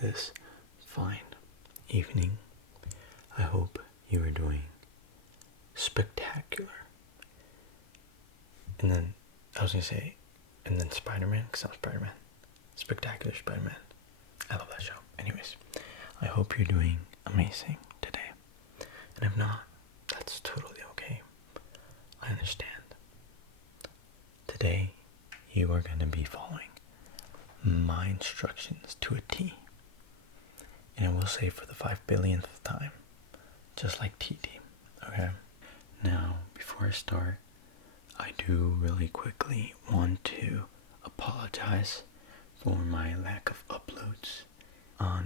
this fine evening. I hope you are doing spectacular. And then, I was gonna say, and then Spider-Man, because I'm Spider-Man. Spectacular Spider-Man. I love that show. Anyways, I hope you're doing amazing today. And if not, that's totally okay. I understand. Today, you are going to be following my instructions to a T. And I will say for the 5 billionth time, just like TT, okay? Now, before I start, I do really quickly want to apologize for my lack of uploads.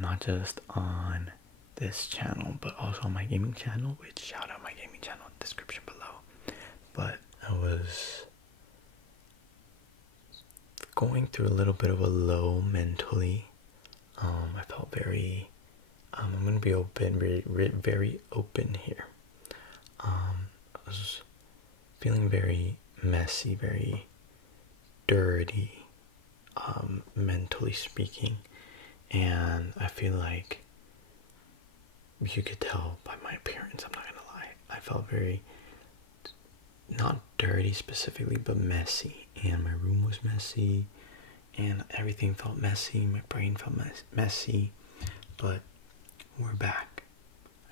Not just on this channel, but also on my gaming channel, which shout out my gaming channel in the description below. But I was going through a little bit of a low mentally. I felt very, I'm going to be open, very open here. I was feeling very messy, very dirty, mentally speaking. And I feel like you could tell by my appearance, I'm not going to lie. I felt very, not dirty specifically, but messy. And my room was messy. And everything felt messy. My brain felt messy. But we're back.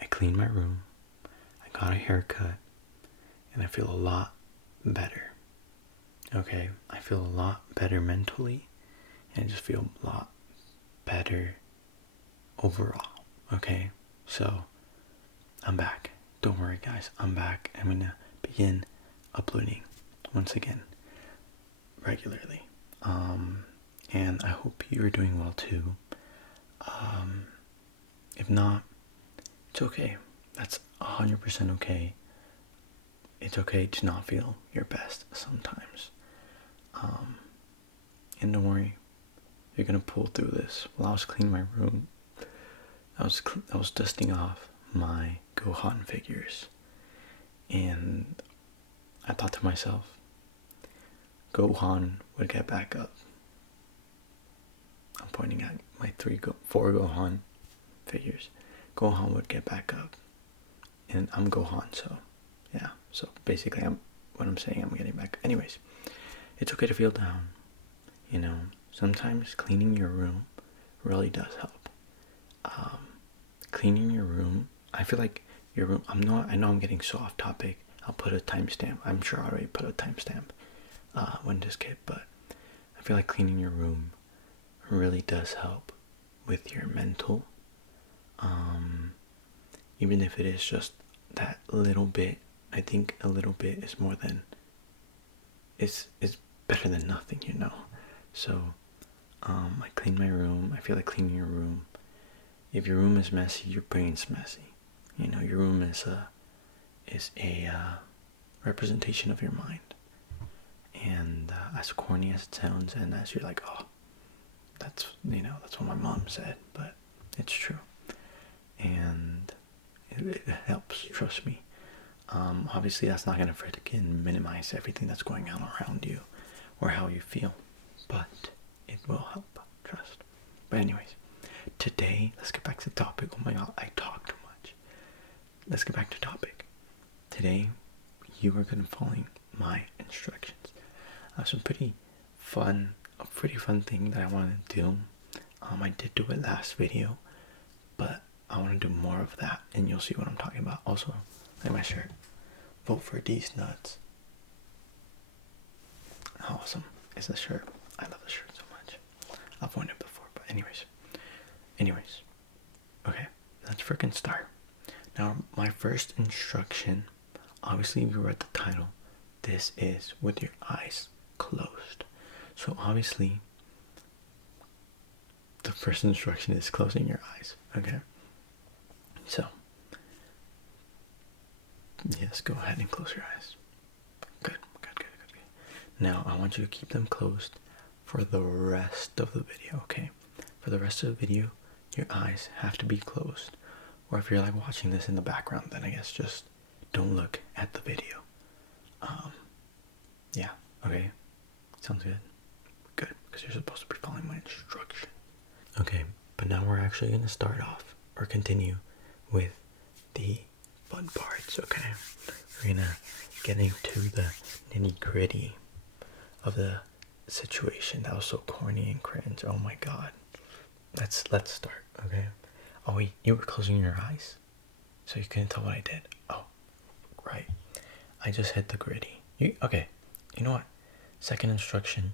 I cleaned my room. I got a haircut. And I feel a lot better. Okay? I feel a lot better mentally. And I just feel a lot better overall. Okay? So, I'm back. Don't worry, guys. I'm back. I'm gonna begin uploading once again regularly. And I hope you're doing well too. If not, it's okay. That's 100% okay. It's okay to not feel your best sometimes. And don't worry, you're gonna pull through this. While I was cleaning my room, I was dusting off my Gohan figures, and I thought to myself, Gohan would get back up. I'm pointing at my 4 Gohan figures. Gohan would get back up, and I'm Gohan, so yeah. So basically, what I'm saying, I'm getting back. Anyways, it's okay to feel down. You know, sometimes cleaning your room really does help. Cleaning your room, I feel like your room, I know I'm getting so off topic. I'll put a timestamp. I'm sure I already put a timestamp when this kid, but I feel like cleaning your room really does help with your mental. Even if it is just that little bit, I think a little bit is more than, it's better than nothing, you know. So, I clean my room. I feel like cleaning your room. If your room is messy, your brain's messy. You know, your room is a representation of your mind. And as corny as it sounds, and as you're like, oh, that's what my mom said, but it's true. And it helps, trust me. Obviously, that's not going to freaking minimize everything that's going on around you or how you feel, but it will help, trust. But anyways, today, let's get back to the topic. Oh my god, I talk too much. Let's get back to topic. Today, you are going to be following my instructions. Some pretty fun thing that I wanted to do. I did do it last video, but I want to do more of that, and you'll see what I'm talking about. Also, look at my shirt. Vote for these nuts. How awesome is this shirt? I love this shirt so much. I've worn it before, but anyways. Okay, let's freaking start. Now, my first instruction, obviously, if you read the title, this is with your eyes closed. So obviously, the first instruction is closing your eyes. Okay. So, yes, go ahead and close your eyes. Good. Now, I want you to keep them closed for the rest of the video, okay? For the rest of the video, your eyes have to be closed. Or if you're like watching this in the background, then I guess just don't look at the video. Yeah, okay. Sounds good? Good, because you're supposed to be following my instruction. Okay, But now we're actually going to start off or continue with the fun parts, okay? We're going to get into the nitty gritty of the situation. That was so corny and cringe. Oh my god. Let's start, okay? Oh wait, you were closing your eyes? So you couldn't tell what I did. Oh, right. I just hit the gritty. Okay, you know what? Second instruction.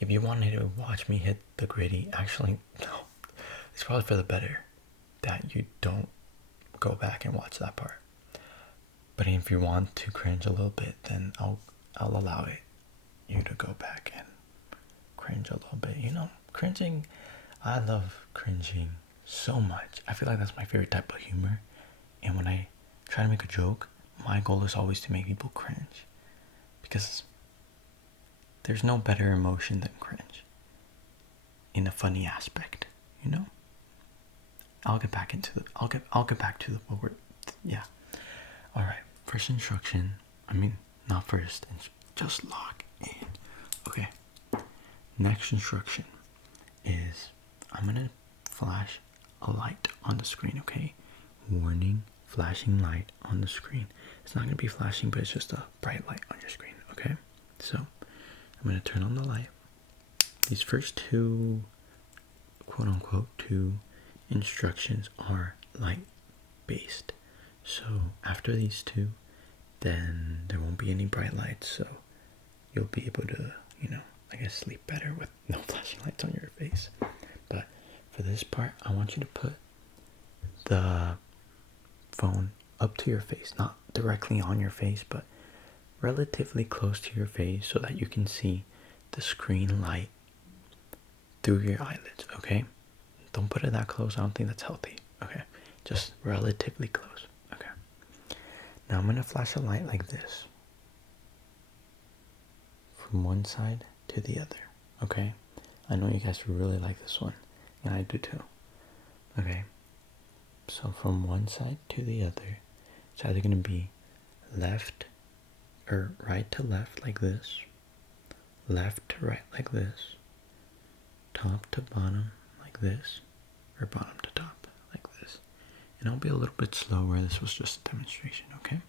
If you wanted to watch me hit the gritty, actually, no. It's probably for the better that you don't go back and watch that part. But if you want to cringe a little bit, then I'll allow you to go back and cringe a little bit. You know, cringing, I love cringing so much. I feel like that's my favorite type of humor. And when I try to make a joke, my goal is always to make people cringe, because there's no better emotion than cringe in a funny aspect, you know. I'll get back to the word. Yeah. All right. First instruction. I mean, not first. Just lock in. Okay. Next instruction is I'm gonna flash a light on the screen. Okay. Warning: flashing light on the screen. It's not gonna be flashing, but it's just a bright light on your screen. Okay. So I'm gonna turn on the light. These first two, quote unquote, two instructions are light based. So after these two, then there won't be any bright lights, so you'll be able to, you know, I guess sleep better with no flashing lights on your face. But for this part, I want you to put the phone up to your face, not directly on your face, but relatively close to your face so that you can see the screen light through your eyelids, okay? Don't put it that close. I don't think that's healthy. Okay, just relatively close. Okay. Now I'm gonna flash a light like this from one side to the other. Okay. I know you guys really like this one, and I do too. Okay. So from one side to the other, it's either gonna be left or right to left like this, left to right like this, top to bottom like this, or bottom to top like this. And I'll be a little bit slower. This was just a demonstration, okay?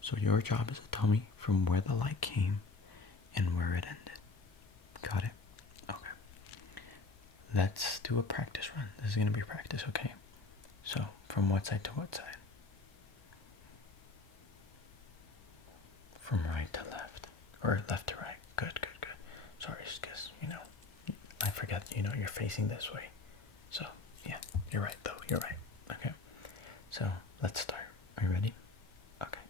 So your job is to tell me from where the light came and where it ended. Got it? Okay. Let's do a practice run. This is going to be practice, okay? So from what side to what side? From right to left. Or left to right. Good, good, good. Sorry, it's because, you know, I forget, you know, you're facing this way. So, yeah, you're right, though. You're right. Okay. So, let's start. Are you ready? Okay.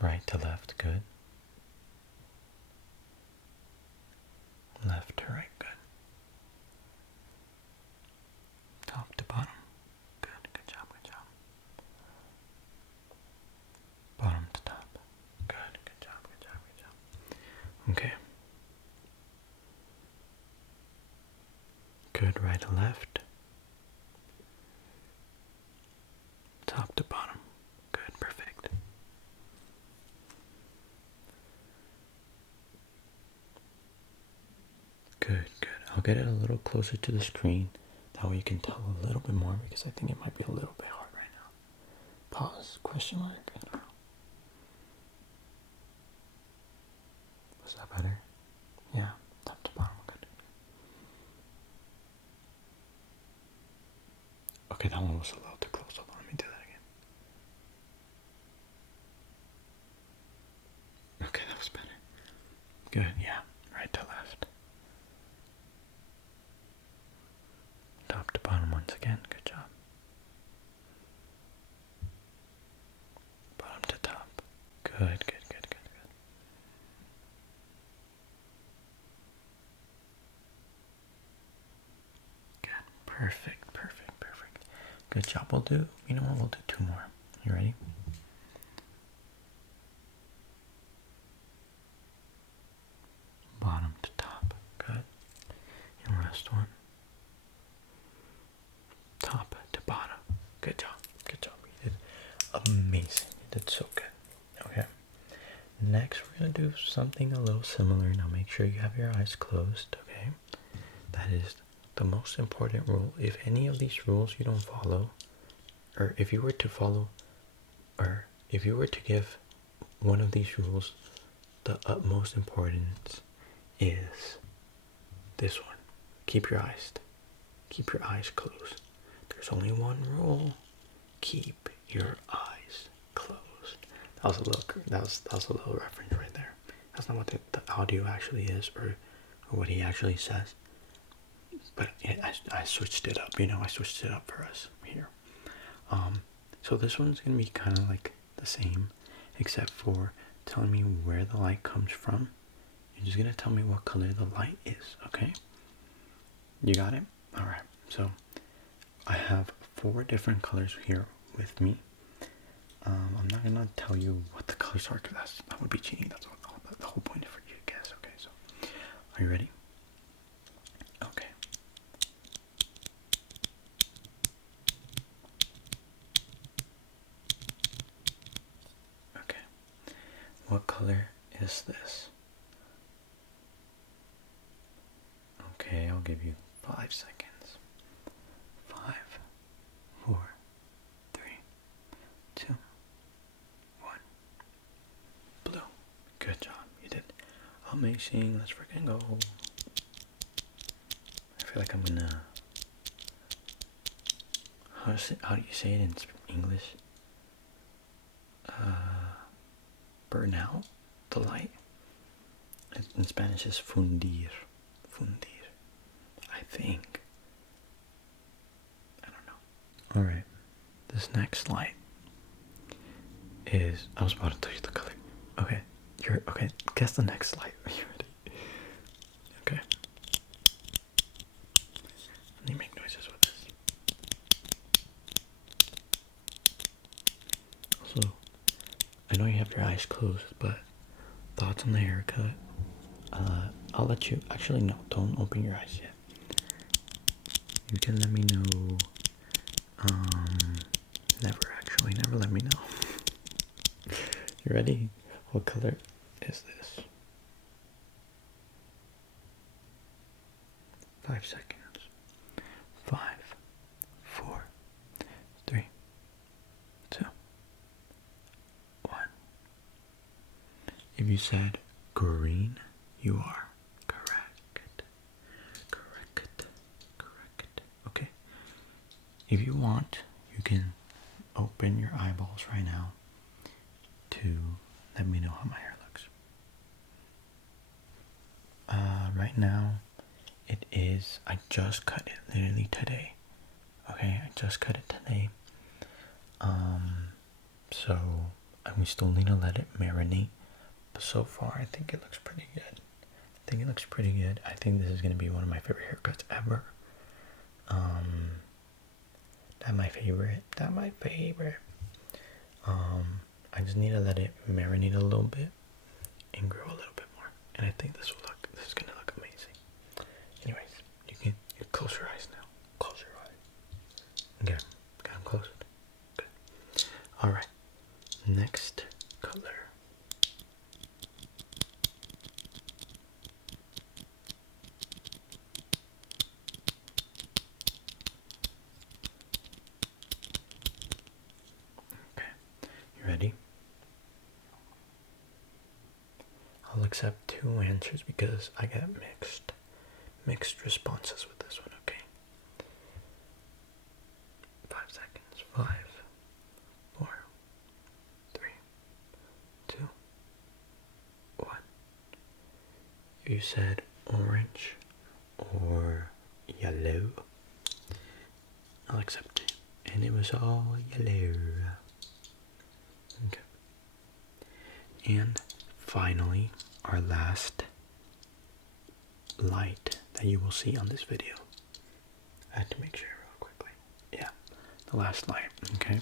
Right to left, good. Left to right, good. Top to bottom, good. Good job, good job. Bottom to top, good. Good job, good job, good job. Okay. Good, right to left. Top to bottom. Good, perfect. Good, good. I'll get it a little closer to the screen. That way you can tell a little bit more, because I think it might be a little bit hard right now. Pause, question mark, I don't know. Was that better? Yeah, top to bottom, good. Okay, that one was a little too close. Hold on, let me do that again. Okay, that was better. Good, yeah. Right to left. Top to bottom once again. Good job. Bottom to top. Good, good, good, good, good. Good. Perfect, perfect, perfect. Good job. We'll do, you know what, we'll do two more. You ready? Bottom to top. Good. And last one. Top to bottom. Good job. Good job. You did amazing. You did so good. Okay. next we're gonna do something a little similar. Now make sure you have your eyes closed, okay? That is the most important rule. If any of these rules you don't follow, or if you were to follow, or if you were to give one of these rules the utmost importance, is this one. Keep your eyes closed. There's only one rule. Keep your eyes closed. That was a little reference right there. That's not what the audio actually is, or what he actually says. But I switched it up. I switched it up for us here. So this one's gonna be kind of like the same, except for telling me where the light comes from. You're just gonna tell me what color the light is. Okay? You got it? All right. So I have 4 different colors here with me. I'm not gonna tell you what the colors are, because that would be cheating. That's what the whole point for you to guess. Okay, so are you ready? Okay. Okay. What color is this? Okay, I'll give you 5 seconds. 5, 4, 3, 2, 1. Blue. Good job. You did amazing. Let's freaking go. I feel like I'm gonna. How do you say it in English? Burn out the light. In Spanish is fundir. Fundir. I think. I don't know. Alright. This next light is. I was about to tell you the color. Okay. Okay. Guess the next light. Are you ready? Okay. Let me make noises with this. Also, I know you have your eyes closed, but thoughts on the haircut? I'll let you. Actually, no. Don't open your eyes yet. You can let me know. Never let me know. You ready? What color is this? 5 seconds. 5, 4, 3, 2, 1. If you said green, you are correct. Correct. Okay. If you want, you can open your eyeballs right now to let me know how my hair looks. Right now, it is. I just cut it literally today. Okay, I just cut it today. So we still need to let it marinate. But so far, I think it looks pretty good. I think this is gonna be one of my favorite haircuts ever. That my favorite. I just need to let it marinate a little bit and grow a little bit more. And I think this is gonna look amazing. Anyways, you can close your eyes now. Close your eyes. Okay, got them closed. Good. Alright. Next color. Okay. You ready? I'll accept 2 answers because I got mixed responses with this one, okay? 5 seconds. 5, 4, 3, 2, 1. You said orange or yellow. I'll accept it. And it was all yellow. Okay. And finally, our last light that you will see on this video. I had to make sure real quickly. Yeah, the last light, okay?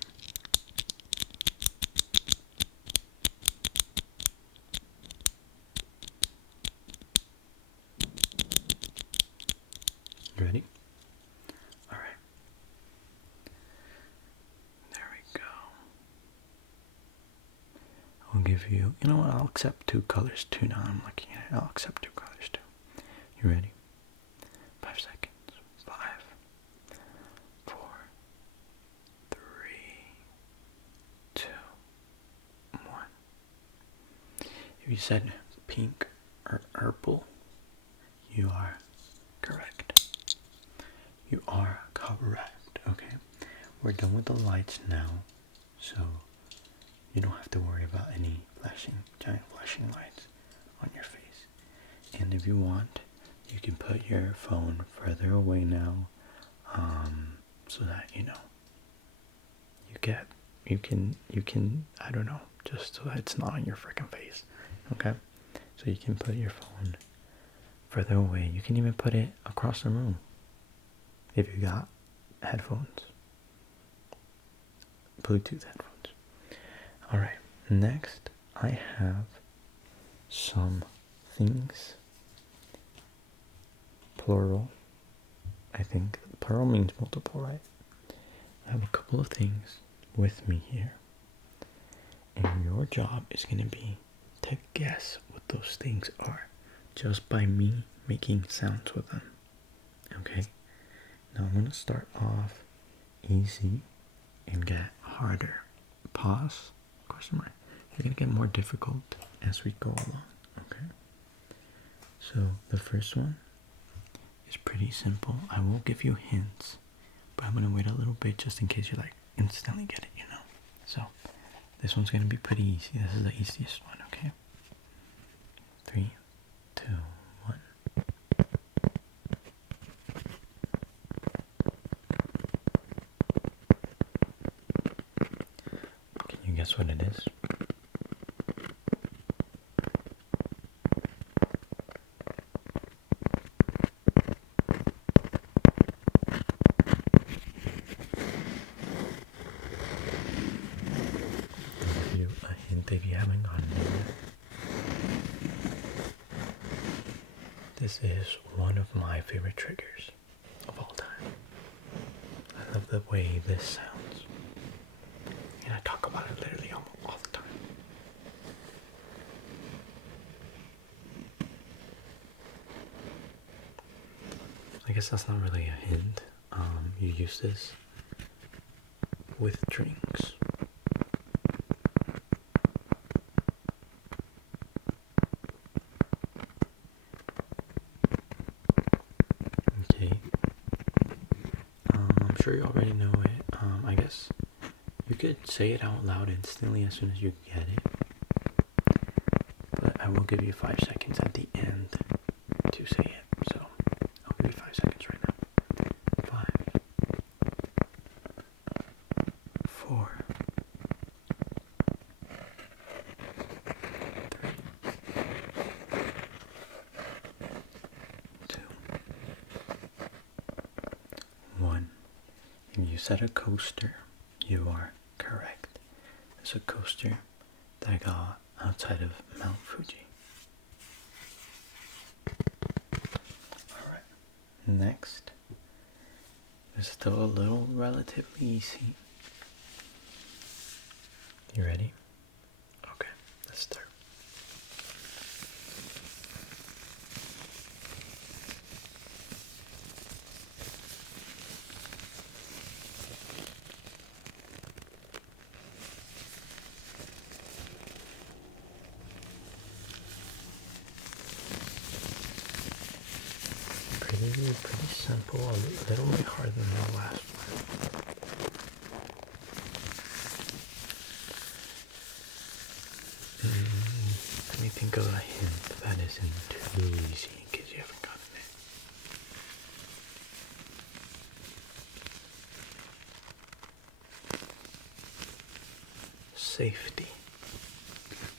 You ready? Alright. There we go. I'll give give you, you know what, I'll accept 2 colors too now. I'm looking at it. I'll accept 2 colors too. You ready? 5 seconds. 5, 4, 3, 2, 1. If you said pink or purple, you are correct. You are correct, okay? We're done with the lights now, so you don't have to worry about any giant flashing lights on your face. And if you want, you can put your phone further away now, so that, you know, you can, I don't know, just so that it's not on your freaking face, okay? So you can put your phone further away. You can even put it across the room if you got headphones, Bluetooth headphones. Alright, next I have some things, plural. I think plural means multiple, right? I have a couple of things with me here, and your job is going to be to guess what those things are just by me making sounds with them. Okay? Now I'm going to start off easy and get harder. Pause, question mark. You're going to get more difficult as we go along. Okay? So the first one is pretty simple. I will give you hints, but I'm going to wait a little bit just in case you like instantly get it, you know? So this one's going to be pretty easy. This is the easiest one, okay? 3, 2, 1. Can you guess what it is? I'll give you a hint if you haven't gotten it yet. This is one of my favorite triggers of all time. I love the way this sounds. And I talk about it literally all the time. I guess that's not really a hint. You use this with drinks. Okay. I'm sure you already know it. I guess you could say it out loud instantly as soon as you get it. But I will give you 5 seconds at the end to say it. So I'll give you 5 seconds right now. 5, 4, 3, 2, 1. If you said a coaster, you are correct. It's a coaster that I got outside of Mount Fuji. Alright, next is still a little relatively easy. You ready? Okay, let's start. Pretty simple, a little bit harder than the last one. Let me think of a hint that isn't too easy in case you haven't gotten it. Safety.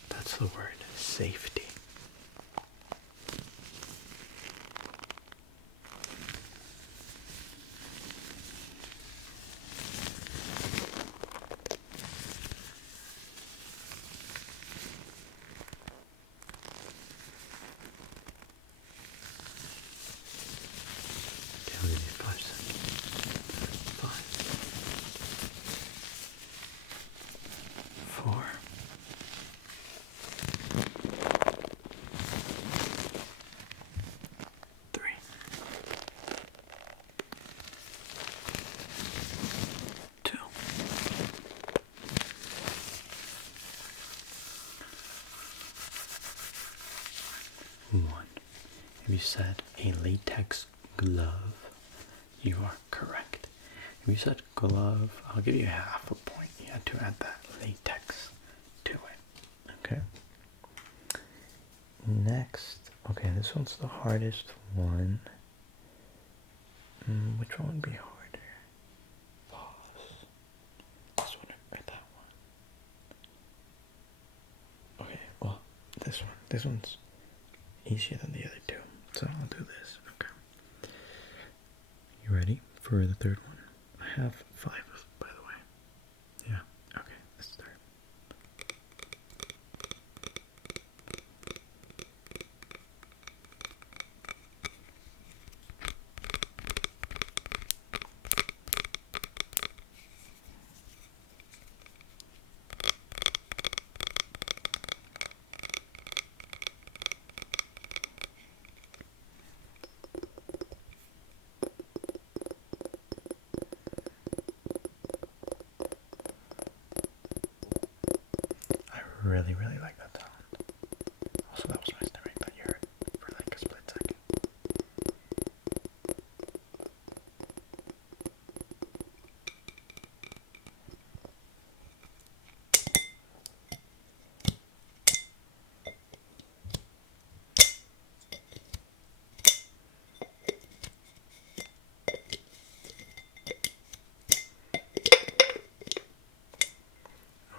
That's the word, safety. Okay, I'll give you 5 seconds. 5, 4, 1. If you said a latex glove, you are correct. If you said glove, I'll give you half a point. You had to add that latex to it. Okay? Next, okay, this one's the hardest one. Which one would be harder? Pause. This one or that one? Okay, well, this one. This one's easier than the other two. So I'll do this. Okay. You ready for the third one? I have 5, by the way. Yeah. Okay, let's start. Really, really like that sound. Also, that was my stomach that you heard for like a split second.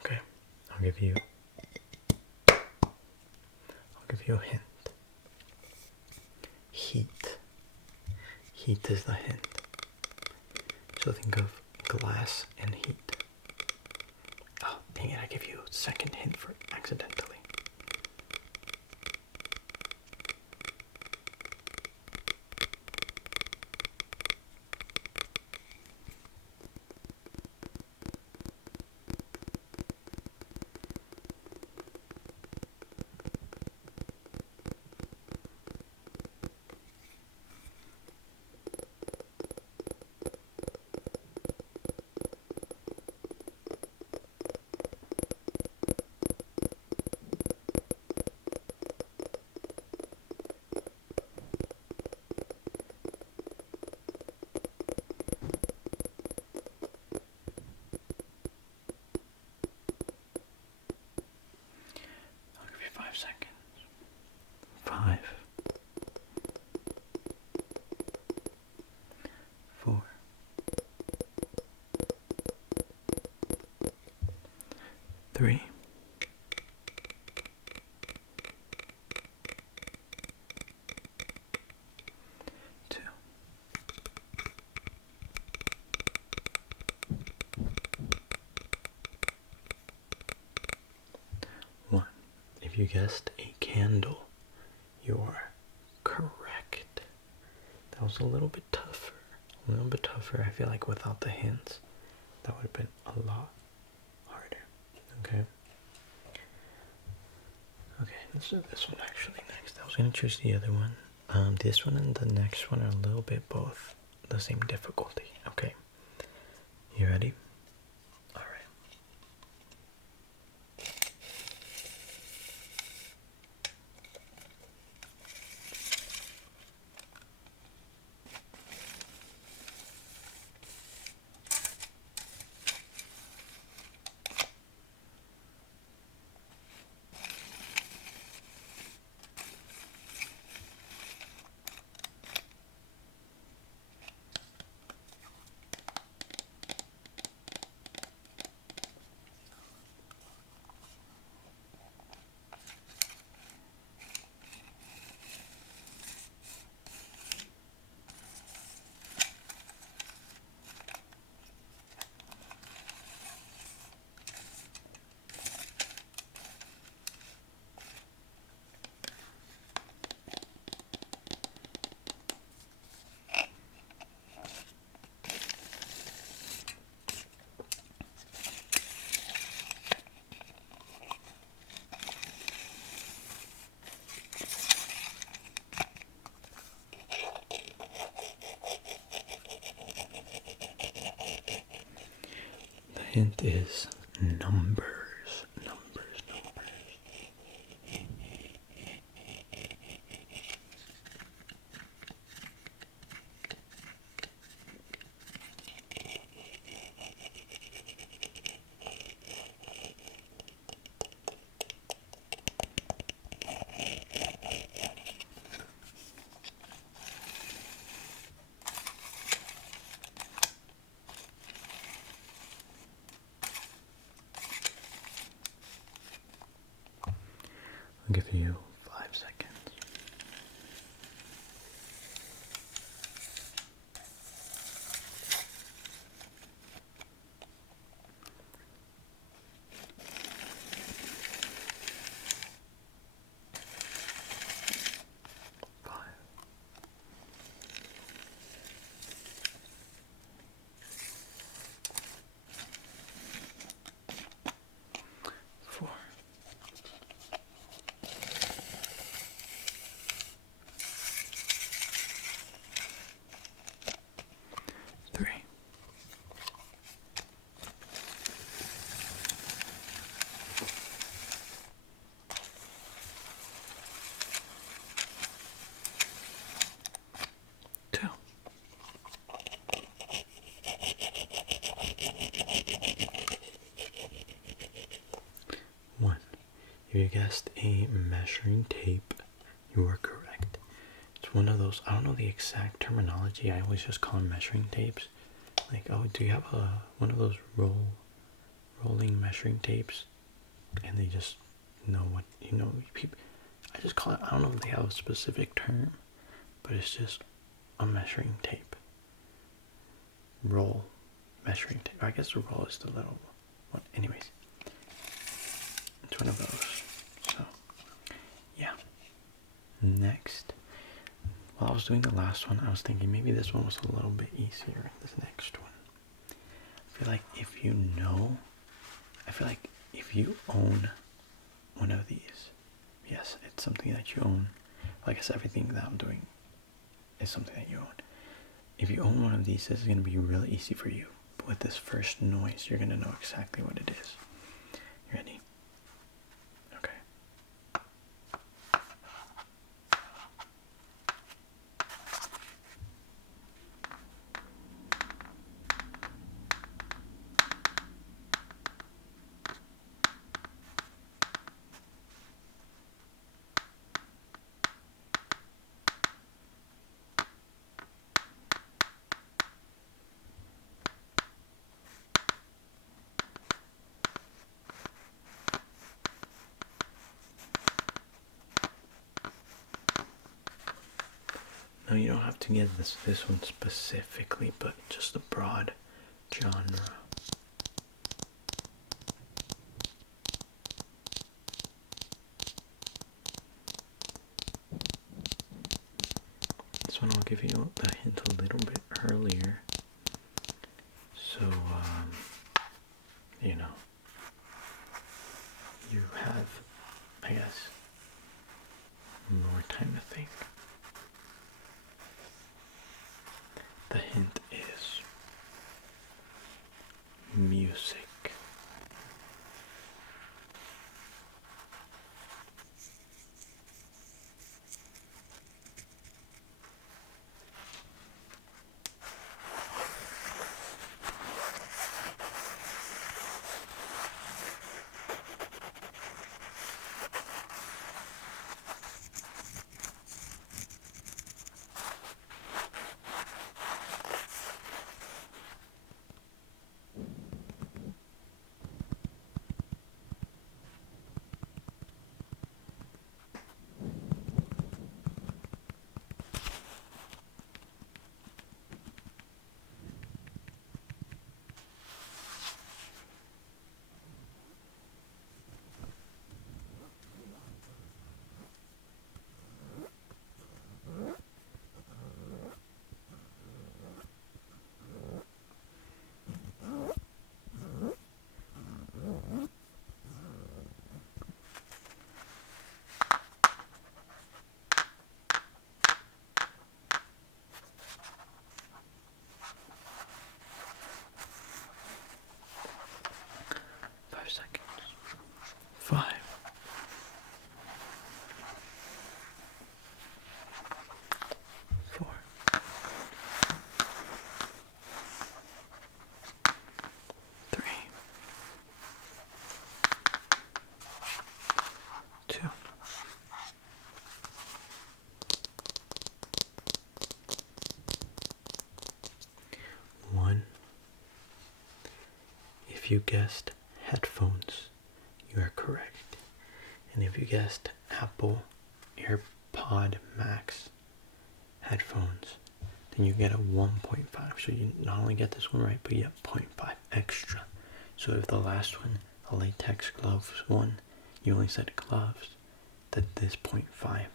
Okay, I'll give you a hint. Heat. Heat is the hint. So think of glass and heat. Oh, dang it, I give you a second hint for accidentally. I'll give you 5 seconds. 5, 4, 3, 2, 1. If you guessed a candle, you are correct. That was a little bit tougher. A little bit tougher. I feel like without the hints, that would have been a lot harder. Okay? Okay, let's do this one actually next. I was going to choose the other one. This one and the next one are a little bit both the same difficulty. Okay? You ready? Alright. Hint is numbers. Numbers. seconds. 5, 4, 3, 2, 1. If you guessed a measuring tape, you are correct. It's one of those, I don't know the exact terminology, I always just call them measuring tapes. Like, oh, do you have one of those rolling measuring tapes? And they just know what, people, I just call it, I don't know if they have a specific term, but it's just a measuring tape. Roll measuring tape. I guess the roll is the little one. Anyways, it's one of those. So, yeah. Next, while I was doing the last one, I was thinking maybe this one was a little bit easier. This next one. I feel like if you own one of these, yes, it's something that you own. Like I said, everything that I'm doing is something that you own. If you own one of these, this is going to be really easy for you. But with this first noise, you're going to know exactly what it is. You ready? Okay. Now you don't have to get this one specifically, but just a broad genre. This one I'll give you the hint a little bit earlier. So, you have, I guess, more time to think. The hint is music. Seconds. 5, 4, 3, 2, 1. If you guessed headphones, you are correct. And if you guessed Apple AirPod Max headphones, then you get a 1.5. So you not only get this one right, but you get 0.5 extra. So if the last one, the latex gloves one, you only said gloves, that this 0.5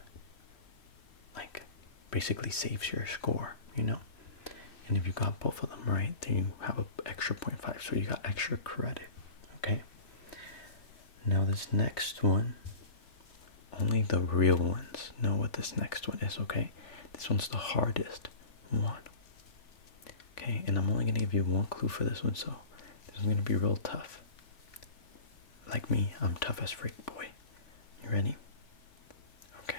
like basically saves your score, you know. And if you got both of them right, then you have an extra 0.5, so you got extra credit. Okay. Now this next one, only the real ones know what this next one is. Okay. This one's the hardest one. Okay, and I'm only gonna give you one clue for this one, so this is gonna be real tough. Like me, I'm tough as freak, boy. You ready? Okay.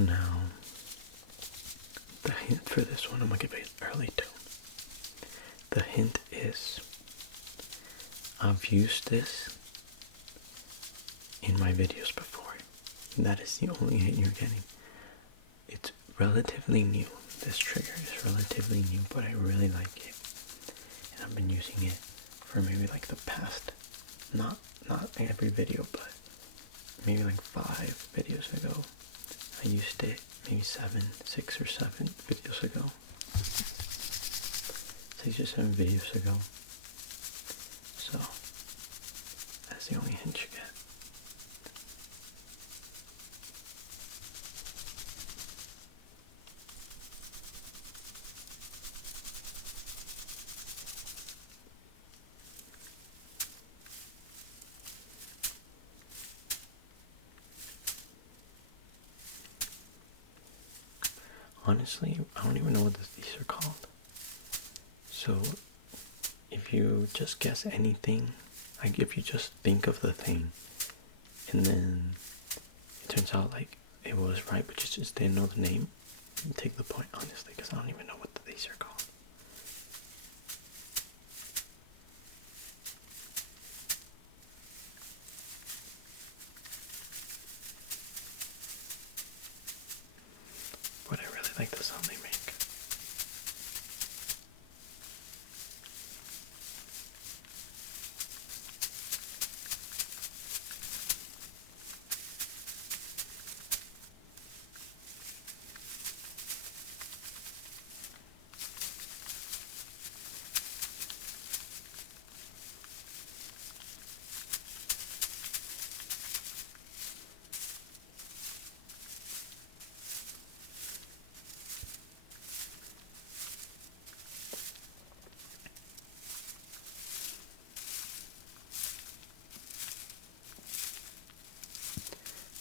Now, the hint for this one, I'm gonna give it early too. The hint is, I've used this in my videos before. That is the only hint you're getting. It's relatively new. This trigger is relatively new, but I really like it. And I've been using it for maybe like the past, not every video, but maybe like 5 videos ago. I used it maybe 6 or 7 videos ago. 6 or 7 videos ago. So, that's the only hint you get. Honestly, I don't even know what these are called. So, if you just guess anything, like if you just think of the thing, and then it turns out like it was right, but you just didn't know the name, you take the point, honestly, because I don't even know what these are called. But I really like the sound they make.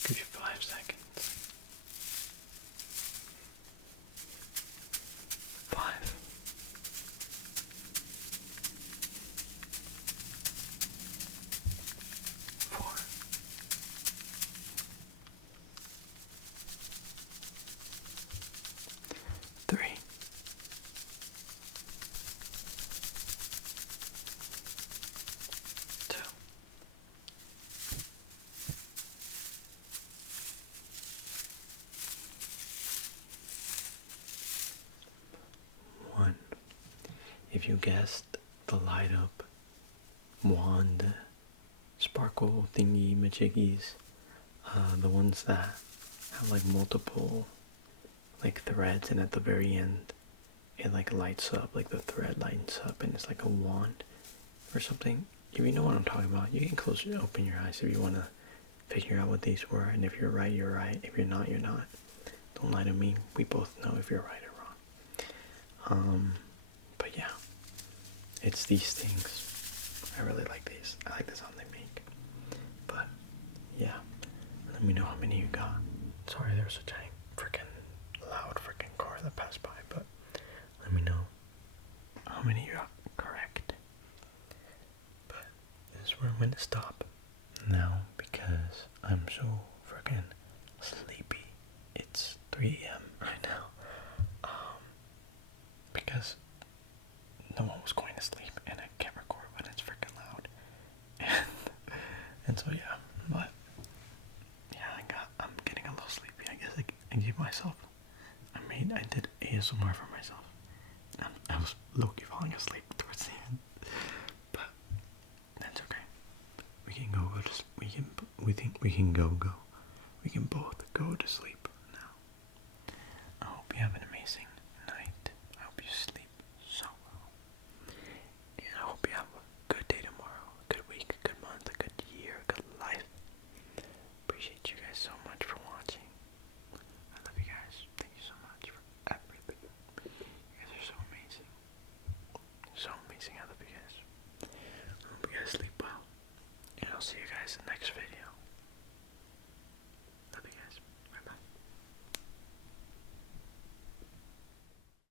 Give you 5 seconds. 5. 4. 3. 2. 1. If you guessed the light up wand sparkle thingy majiggies, the ones that have like multiple like threads, and at the very end it like lights up, like the thread lights up and it's like a wand or something. If you know what I'm talking about, you can open your eyes if you want to figure out what these were, and if you're right, you're right. If you're not, you're not. Don't lie to me. We both know if you're right or wrong. But yeah, it's these things. I really like these. I like the sound they make. But yeah, let me know how many you got. Sorry, there's a giant freaking loud freaking car that passed by, but let me know how many you got correct. But this where I'm gonna stop now because I'm so freaking sleepy. It's 3 a.m. right now. Because no one was going to sleep and I can't record when it's freaking loud. And so yeah, but yeah, I'm getting a little sleepy. I guess I gave myself, I did ASMR for myself. I was low-key falling asleep towards the end, but that's okay. We can go. We can both go to sleep.